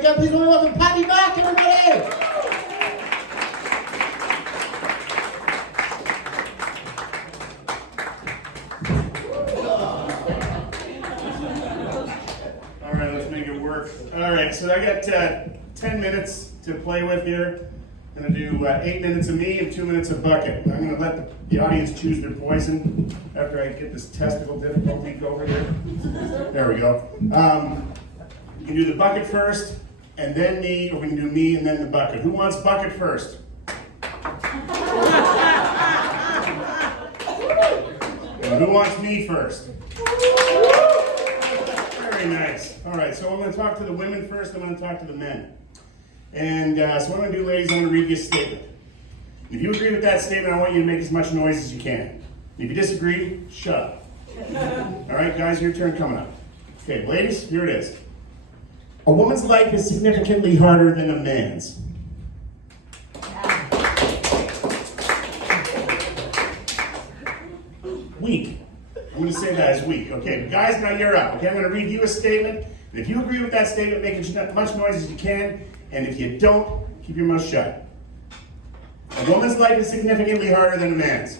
again, please welcome Paddy Mack, everybody! All right, let's make it work. All right, so I got 10 minutes to play with here. I'm going to do 8 minutes of me and 2 minutes of Bucket. I'm going to let the audience choose their poison after I get this testicle difficulty over here. There we go. You can do the Bucket first, and then me, or we can do me and then the Bucket. Who wants Bucket first? And who wants me first? Very nice. All right, so I'm going to talk to the women first, I'm going to talk to the men. And so what I'm going to do, ladies, I'm going to read you a statement. If you agree with that statement, I want you to make as much noise as you can. And if you disagree, shut up. All right, guys, your turn coming up. Okay, ladies, here it is. A woman's life is significantly harder than a man's. Weak. I'm going to say that as weak. Okay, but guys, now you're up. Okay, I'm going to read you a statement. And if you agree with that statement, make as much noise as you can. And if you don't, keep your mouth shut. A woman's life is significantly harder than a man's.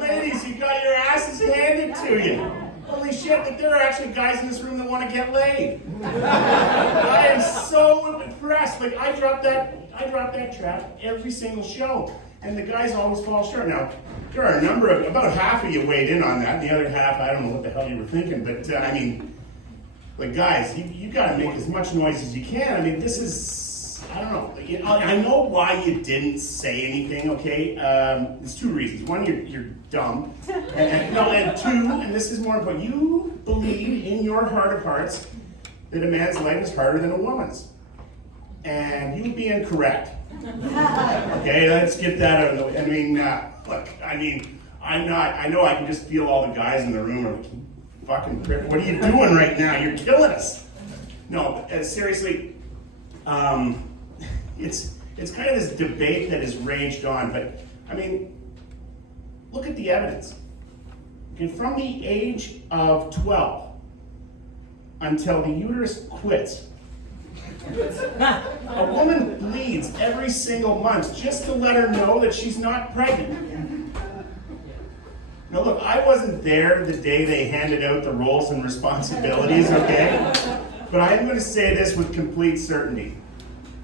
Ladies, you got your asses handed to you. Holy shit, like there are actually guys in this room that want to get laid. I am so impressed. Like I drop that trap every single show. And the guys always fall short. Now, there are a number of, about half of you weighed in on that. The other half, I don't know what the hell you were thinking. But, I mean, like, guys, you got to make as much noise as you can. I mean, this is, I don't know. You know, I know why you didn't say anything, okay? There's two reasons. One, you're dumb. And two, and this is more important, you believe in your heart of hearts that a man's life is harder than a woman's. And you'd be incorrect. Okay, let's get that out of the way. I mean, look, I know I can just feel all the guys in the room are like, fucking prick, what are you doing right now? You're killing us. No, seriously, it's kind of this debate that has raged on, but I mean, look at the evidence. Okay, from the age of 12 until the uterus quits, a woman bleeds every single month just to let her know that she's not pregnant. Now look, I wasn't there the day they handed out the roles and responsibilities, okay? But I'm going to say this with complete certainty.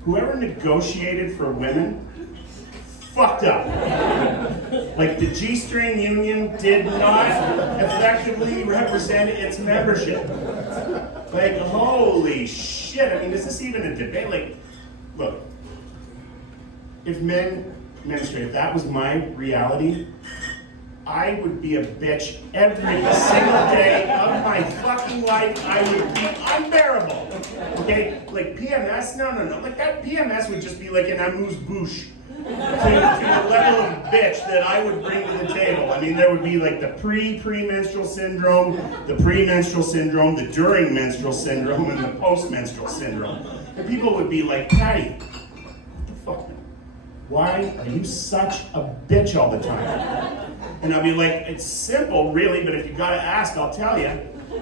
Whoever negotiated for women fucked up. Like the G-string union did not effectively represent its membership. Like, holy shit, I mean, is this even a debate? Like, look, if men menstruate, if that was my reality, I would be a bitch every single day of my fucking life. I would be unbearable. Okay? Like PMS? No. Like that PMS would just be like an amuse-bouche to the level of bitch that I would bring to the table. I mean, there would be like the pre-menstrual syndrome, the premenstrual syndrome, the during menstrual syndrome, and the post-menstrual syndrome. And people would be like, Paddy, what the fuck? Why are you such a bitch all the time? And I'll be like, it's simple, really, but if you gotta ask, I'll tell you.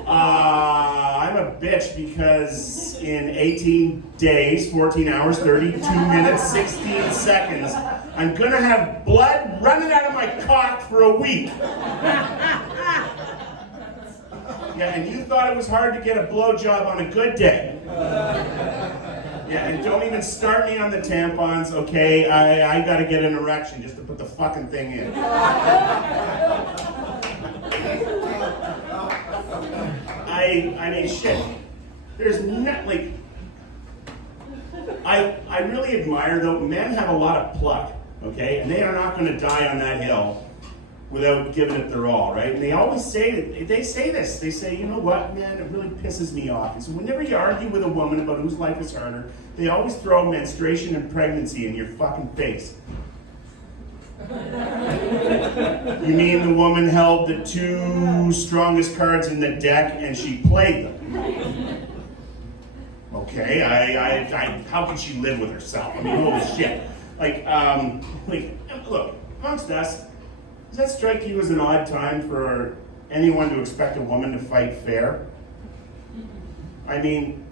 I'm a bitch because in 18 days, 14 hours, 32 minutes, 16 seconds, I'm gonna have blood running out of my cock for a week. Yeah, and you thought it was hard to get a blowjob on a good day. Yeah, and don't even start me on the tampons, okay? I gotta get an erection just to put the fucking thing in. I mean, shit. There's not, like, I really admire, though, men have a lot of pluck, okay? And they are not gonna die on that hill without giving it their all, right? And they always say, they say this, they say, you know what, man, it really pisses me off. And so whenever you argue with a woman about whose life is harder, they always throw menstruation and pregnancy in your fucking face. You mean the woman held the two strongest cards in the deck and she played them? Okay, how can she live with herself? I mean, holy shit. Like, look, amongst us, does that strike you as an odd time for anyone to expect a woman to fight fair. I mean,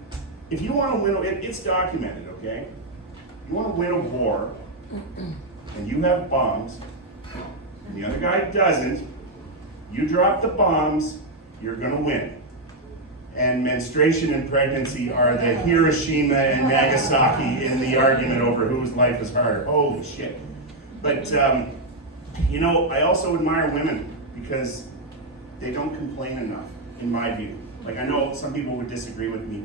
if you want to win, it's documented, okay? You want to win a war, and you have bombs, and the other guy doesn't, you drop the bombs, you're going to win. And menstruation and pregnancy are the Hiroshima and Nagasaki in the argument over whose life is harder. Holy shit. But, you know, I also admire women because they don't complain enough, in my view. Like, I know some people would disagree with me,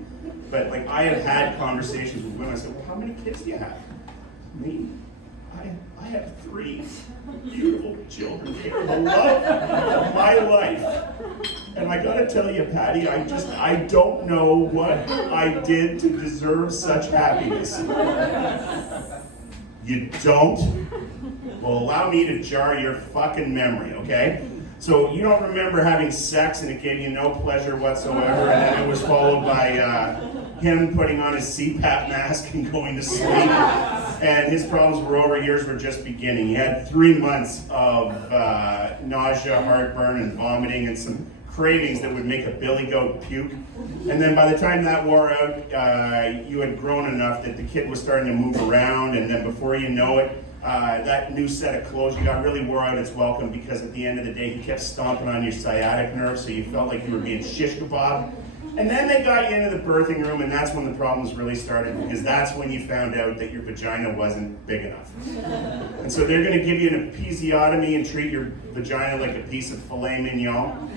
but like, I have had conversations with women. I said, well, how many kids do you have? Me? I have 3 beautiful children. They are the love of my life. And I gotta tell you, Paddy, I don't know what I did to deserve such happiness. You don't? Well, allow me to jar your fucking memory, okay? So you don't remember having sex and it gave you no pleasure whatsoever, and then it was followed by him putting on his CPAP mask and going to sleep, and his problems were over, yours were just beginning. He had 3 months of nausea, heartburn, and vomiting, and some cravings that would make a billy goat puke. And then by the time that wore out, you had grown enough that the kid was starting to move around, and then before you know it, that new set of clothes, you got really wore out its welcome, because at the end of the day, he kept stomping on your sciatic nerve, so you felt like you were being shish kebab. And then they got you into the birthing room, and that's when the problems really started, because that's when you found out that your vagina wasn't big enough. And so they're going to give you an episiotomy and treat your vagina like a piece of filet mignon.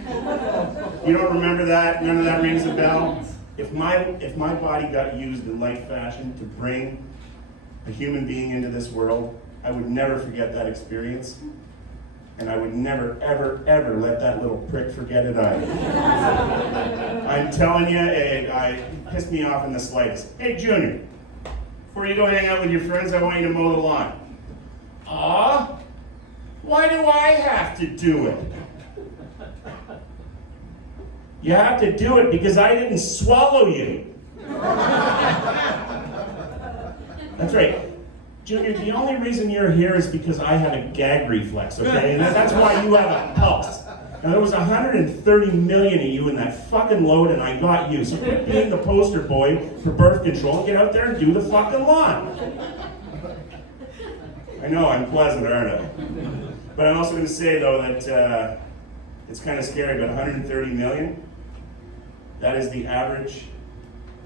You don't remember that? None of that rings a bell? If my body got used in light fashion to bring a human being into this world, I would never forget that experience. And I would never, ever, ever let that little prick forget it either. I'm telling you, it pissed me off in the slightest. Hey, Junior, before you go hang out with your friends, I want you to mow the lawn. Aw, why do I have to do it? You have to do it because I didn't swallow you. That's right. Junior, the only reason you're here is because I have a gag reflex, okay? And that's why you have a pulse. Now, there was 130 million of you in that fucking load, and I got you. So quit being the poster boy for birth control and get out there and do the fucking lawn. I know, I'm pleasant, aren't I? But I'm also going to say, though, that it's kind of scary, but 130 million, that is the average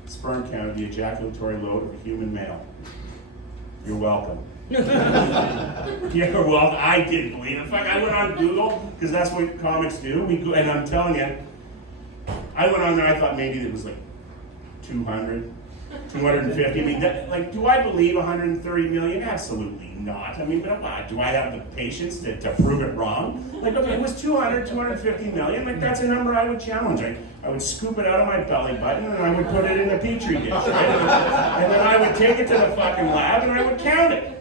sperm count of the ejaculatory load of a human male. You're welcome. You're welcome. I didn't believe it. In fact, I went on Google, because that's what comics do. And I'm telling you, I went on there, I thought maybe it was like 200, 250. I mean, do I believe 130 million? Absolutely not. I mean, but do I have the patience to prove it wrong? Like, okay, it was 200, 250 million. Like, that's a number I would challenge. I would scoop it out of my belly button, and I would put it in a petri dish, right? And then I would take it to the fucking lab, and I would count it.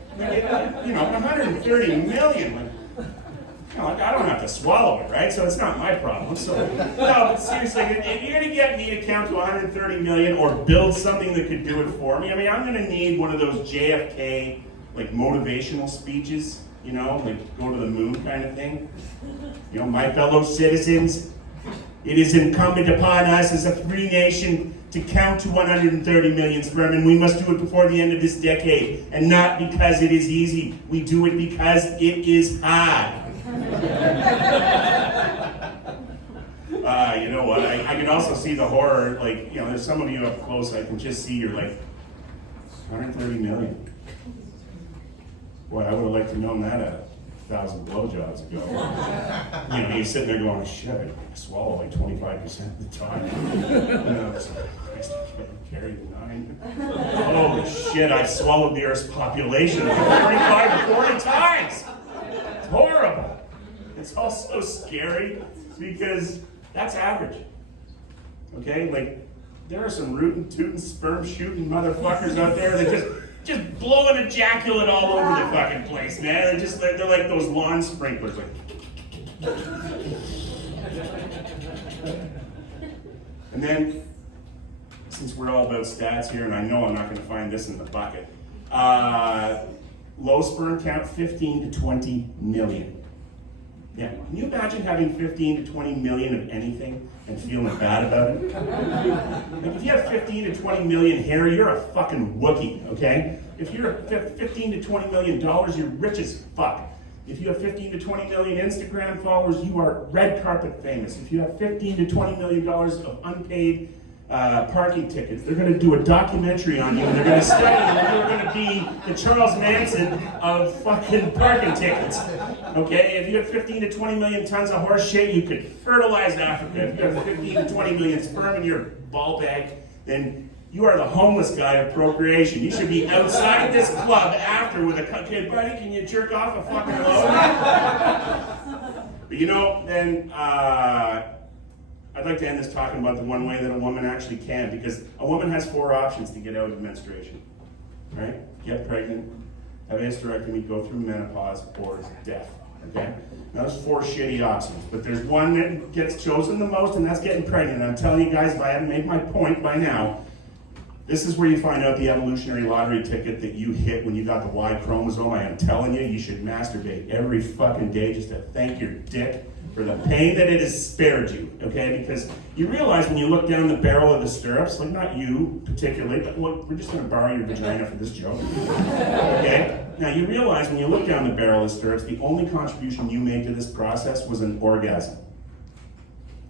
You know, 130 million. Like, you know, I don't have to swallow it, right? So it's not my problem. So, no, but seriously, if you're going to get me to count to 130 million or build something that could do it for me, I mean, I'm going to need one of those JFK, like, motivational speeches, you know, like, go to the moon kind of thing. You know, my fellow citizens, it is incumbent upon us as a free nation to count to 130 million sperm, and we must do it before the end of this decade. And not because it is easy. We do it because it is hard. You know what? I can also see the horror. Like, you know, there's some of you up close. I can just see you're like, 130 million. Boy, I would have liked to known that 1,000 blowjobs ago. You know, you're sitting there going, shit, I swallow like 25% of the time. And I was like, Christ, I can't carry the 9. Holy shit, I've swallowed the Earth's population 35 to 40 times. It's horrible. It's also scary because that's average. Okay, like, there are some rootin' tootin' sperm shooting motherfuckers out there that just blowing ejaculate all over the fucking place, man. They're like those lawn sprinklers, like. And then, since we're all about stats here, and I know I'm not going to find this in the bucket, low sperm count, 15 to 20 million. Yeah, can you imagine having 15 to 20 million of anything and feeling bad about it? Like if you have 15 to 20 million hair, you're a fucking Wookiee, okay? If you're 15 to 20 million dollars, you're rich as fuck. If you have 15 to 20 million Instagram followers, you are red carpet famous. If you have 15 to 20 million dollars of unpaid parking tickets, they're going to do a documentary on you, and they're going to study you, and you're going to be the Charles Manson of fucking parking tickets. Okay? If you have 15 to 20 million tons of horse shit, you could fertilize Africa. If you have 15 to 20 million sperm in your ball bag, then you are the homeless guy of procreation. You should be outside this club after with a okay, buddy, can you jerk off a fucking load? But you know, then I'd like to end this talking about the one way that a woman actually can, because a woman has 4 options to get out of menstruation. Right? Get pregnant, have a hysterectomy, go through menopause, or death. Okay? Now there's 4 shitty options, but there's one that gets chosen the most, and that's getting pregnant. And I'm telling you guys, if I haven't made my point by now, this is where you find out the evolutionary lottery ticket that you hit when you got the Y chromosome. I am telling you, you should masturbate every fucking day just to thank your dick for the pain that it has spared you, okay? Because you realize when you look down the barrel of the stirrups, like not you particularly, but look, we're just gonna borrow your vagina for this joke, okay? Now you realize when you look down the barrel of the stirrups, the only contribution you made to this process was an orgasm.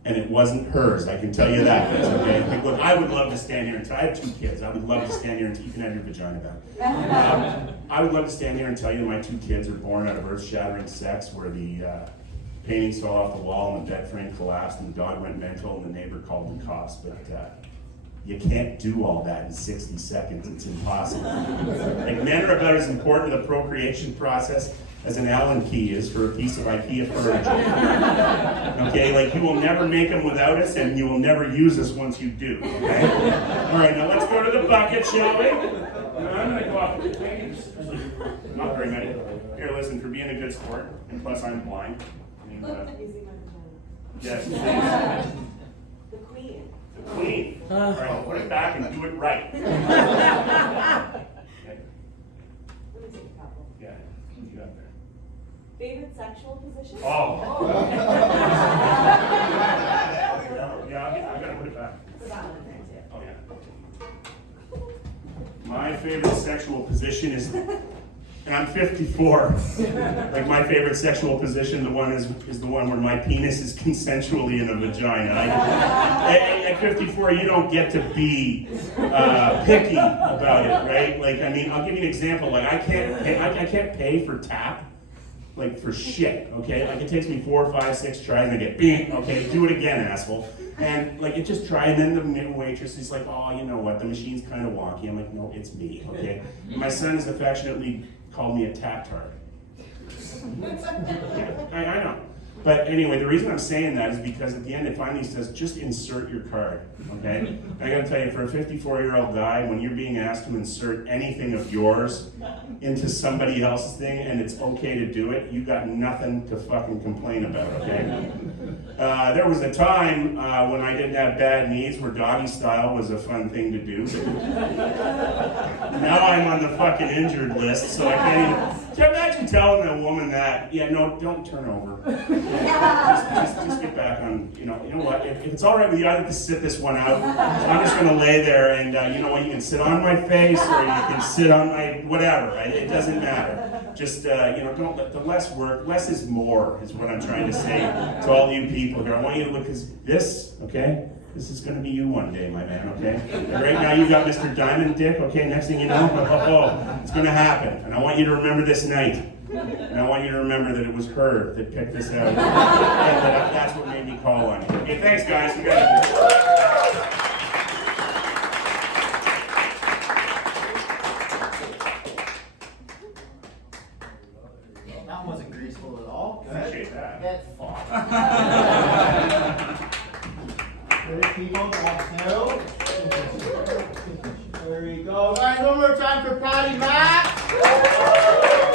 And it wasn't hers, I can tell you that, okay? Like, look, I would love to stand here and tell, I have 2 kids, I would love to stand here and you can have your vagina back. I would love to stand here and tell you that my 2 kids are born out of earth-shattering sex where the paintings fell off the wall and the bed frame collapsed and the dog went mental and the neighbor called the cops, but you can't do all that in 60 seconds, it's impossible. Like, men are about as important to the procreation process as an Allen key is for a piece of IKEA furniture. Okay, like you will never make them without us, and you will never use us once you do, okay? All right, now let's go to the bucket, shall we? I'm gonna go off the things. Not very many. Here, listen, for being a good sport, and plus I'm blind. I mean, yes. The Queen. The Queen. All right, put it back and do it right. Okay. Let me take a couple. Yeah, you got there. Favorite sexual position? Oh. Yeah, I gotta put it back. Put that one in there too. Oh yeah. My favorite sexual position is, and I'm 54. Like my favorite sexual position, the one is the one where my penis is consensually in a vagina. At 54, you don't get to be picky about it, right? Like, I mean, I'll give you an example. Like, I can't pay for tap. Like for shit, okay? Like it takes me 4, 5, 6 tries and I get bing, okay, do it again, asshole. And like it just try, and then the waitress is like, oh, you know what, the machine's kind of wonky. I'm like, no, it's me, okay? And my son has affectionately called me a tap-tart. Yeah, I know. But anyway, the reason I'm saying that is because at the end it finally says, just insert your card, okay? I gotta tell you, for a 54-year-old guy, when you're being asked to insert anything of yours into somebody else's thing and it's okay to do it, you got nothing to fucking complain about, okay? There was a time when I didn't have bad knees where doggy style was a fun thing to do. Now I'm on the fucking injured list, so I can't even... Can you imagine telling a woman that, yeah, no, don't turn over. Just get back on, you know what, if it's all right with you, I'd like to sit this one out. So I'm just going to lay there and, you know what, you can sit on my face or you can sit on my, whatever, right? It doesn't matter. Just, you know, don't let the less work, less is more, is what I'm trying to say to all you people here. I want you to look at this, okay? This is going to be you one day, my man, okay? And right now you got Mr. Diamond Dick, okay? Next thing you know, it's going to happen. And I want you to remember this night. And I want you to remember that it was her that picked this out. And that's what made me call on you. Okay, thanks, guys. We got it.